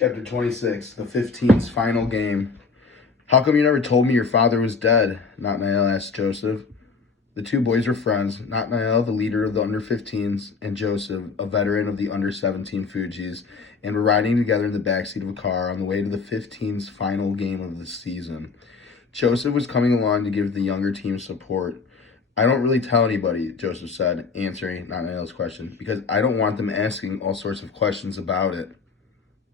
Chapter 26, the 15's final game. How come you never told me your father was dead? Nathaniel asked Joseph. The two boys were friends, Nathaniel, the leader of the under-15s, and Joseph, a veteran of the under-17 Fugees, and were riding together in the backseat of a car on the way to the 15's final game of the season. Joseph was coming along to give the younger team support. I don't really tell anybody, Joseph said, answering Nathaniel's question, because I don't want them asking all sorts of questions about it.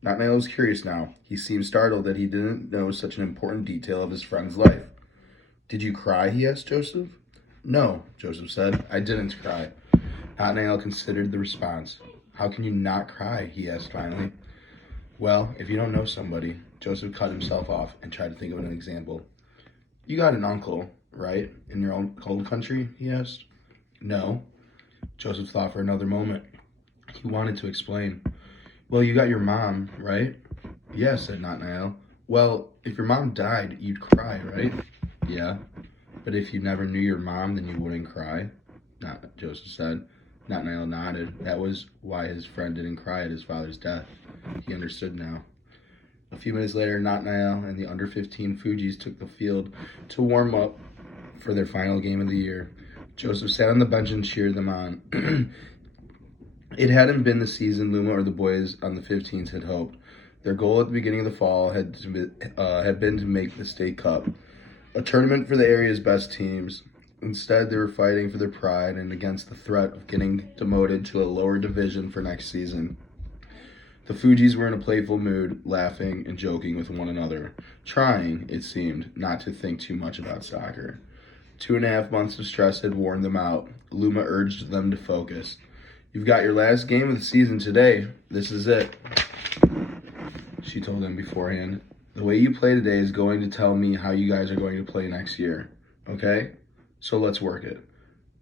Nathaniel was curious now. He seemed startled that he didn't know such an important detail of his friend's life. Did you cry? He asked Joseph. No, Joseph said. I didn't cry. Nathaniel considered the response. How can you not cry? He asked finally. Well, if you don't know somebody, Joseph cut himself off and tried to think of an example. You got an uncle, right, in your own old country? He asked. No. Joseph thought for another moment. He wanted to explain. Well, you got your mom, right? Yeah, said Nathaniel. Well, if your mom died, you'd cry, right? Yeah. But if you never knew your mom, then you wouldn't cry, Joseph said. Nathaniel nodded. That was why his friend didn't cry at his father's death. He understood now. A few minutes later, Nathaniel and the under-15 Fugees took the field to warm up for their final game of the year. Joseph sat on the bench and cheered them on. It hadn't been the season Luma or the boys on the 15s had hoped. Their goal at the beginning of the fall had been to make the state cup, a tournament for the area's best teams. Instead, they were fighting for their pride and against the threat of getting demoted to a lower division for next season. The Fugees were in a playful mood, laughing and joking with one another, trying, it seemed, not to think too much about soccer. 2.5 months of stress had worn them out. Luma urged them to focus. You've got your last game of the season today. This is it, she told them beforehand. The way you play today is going to tell me how you guys are going to play next year, okay? So let's work it.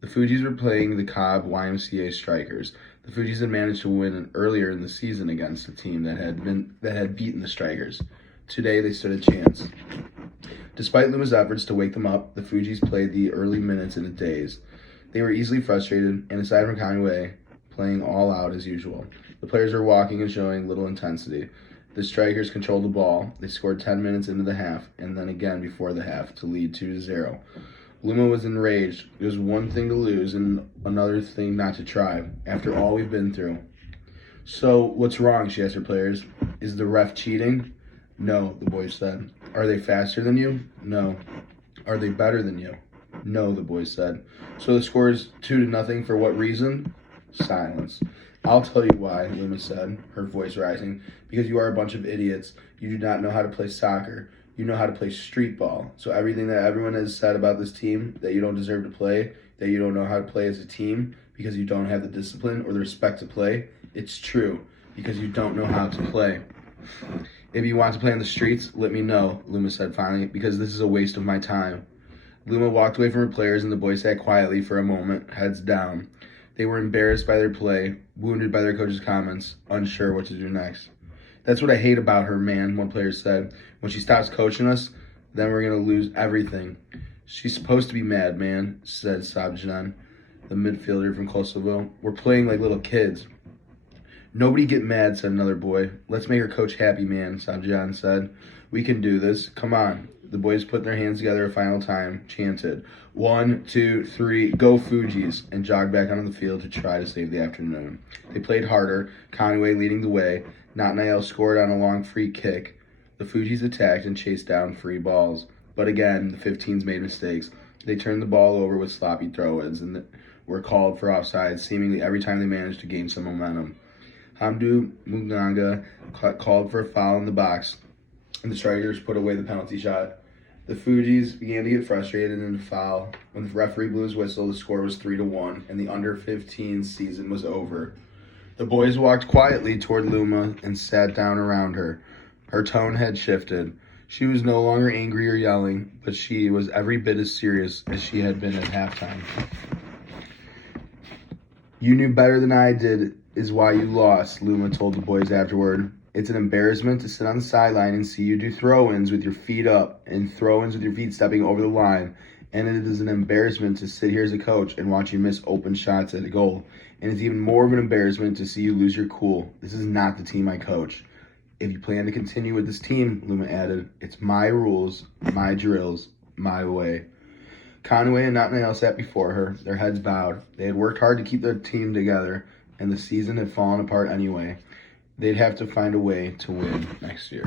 The Fugees were playing the Cobb YMCA Strikers. The Fugees had managed to win earlier in the season against a team that had beaten the Strikers. Today they stood a chance. Despite Luma's efforts to wake them up, the Fugees played the early minutes in a daze. They were easily frustrated, and aside from Conway, playing all out as usual. The players were walking and showing little intensity. The Strikers controlled the ball. They scored 10 minutes into the half, and then again before the half to lead 2-0. Luma was enraged. It was one thing to lose and another thing not to try, after all we've been through. So, what's wrong? She asked her players. Is the ref cheating? No, the boys said. Are they faster than you? No. Are they better than you? No, the boys said. So the score is 2-0 for what reason? Silence. I'll tell you why, Luma said, her voice rising. Because you are a bunch of idiots. You do not know how to play soccer. You know how to play street ball. So everything that everyone has said about this team, that you don't deserve to play, that you don't know how to play as a team, because you don't have the discipline or the respect to play, it's true. Because you don't know how to play. If you want to play on the streets, let me know, Luma said finally, because this is a waste of my time. Luma walked away from her players and the boys sat quietly for a moment, heads down. They were embarrassed by their play, wounded by their coach's comments, unsure what to do next. That's what I hate about her, man, one player said. When she stops coaching us, then we're going to lose everything. She's supposed to be mad, man, said Sabjan, the midfielder from Kosovo. We're playing like little kids. Nobody get mad, said another boy. Let's make our coach happy, man, Sabjan said. We can do this. Come on. The boys put their hands together a final time, chanted, 1, 2, 3, go Fugees, and jogged back onto the field to try to save the afternoon. They played harder, Conway leading the way. Nathaniel scored on a long free kick. The Fugees attacked and chased down free balls. But again, the 15s made mistakes. They turned the ball over with sloppy throw-ins and were called for offsides seemingly every time they managed to gain some momentum. Hamdu Muganga called for a foul in the box, and the Strikers put away the penalty shot. The Fugees began to get frustrated and to foul. When the referee blew his whistle, the score was 3-1, and the under-15 season was over. The boys walked quietly toward Luma and sat down around her. Her tone had shifted. She was no longer angry or yelling, but she was every bit as serious as she had been at halftime. You knew better than I did is why you lost, Luma told the boys afterward. It's an embarrassment to sit on the sideline and see you do throw-ins with your feet up and throw-ins with your feet stepping over the line. And it is an embarrassment to sit here as a coach and watch you miss open shots at a goal. And it's even more of an embarrassment to see you lose your cool. This is not the team I coach. If you plan to continue with this team, Luma added, it's my rules, my drills, my way. Conway and Nathaniel sat before her, their heads bowed. They had worked hard to keep their team together, and the season had fallen apart anyway. They'd have to find a way to win next year.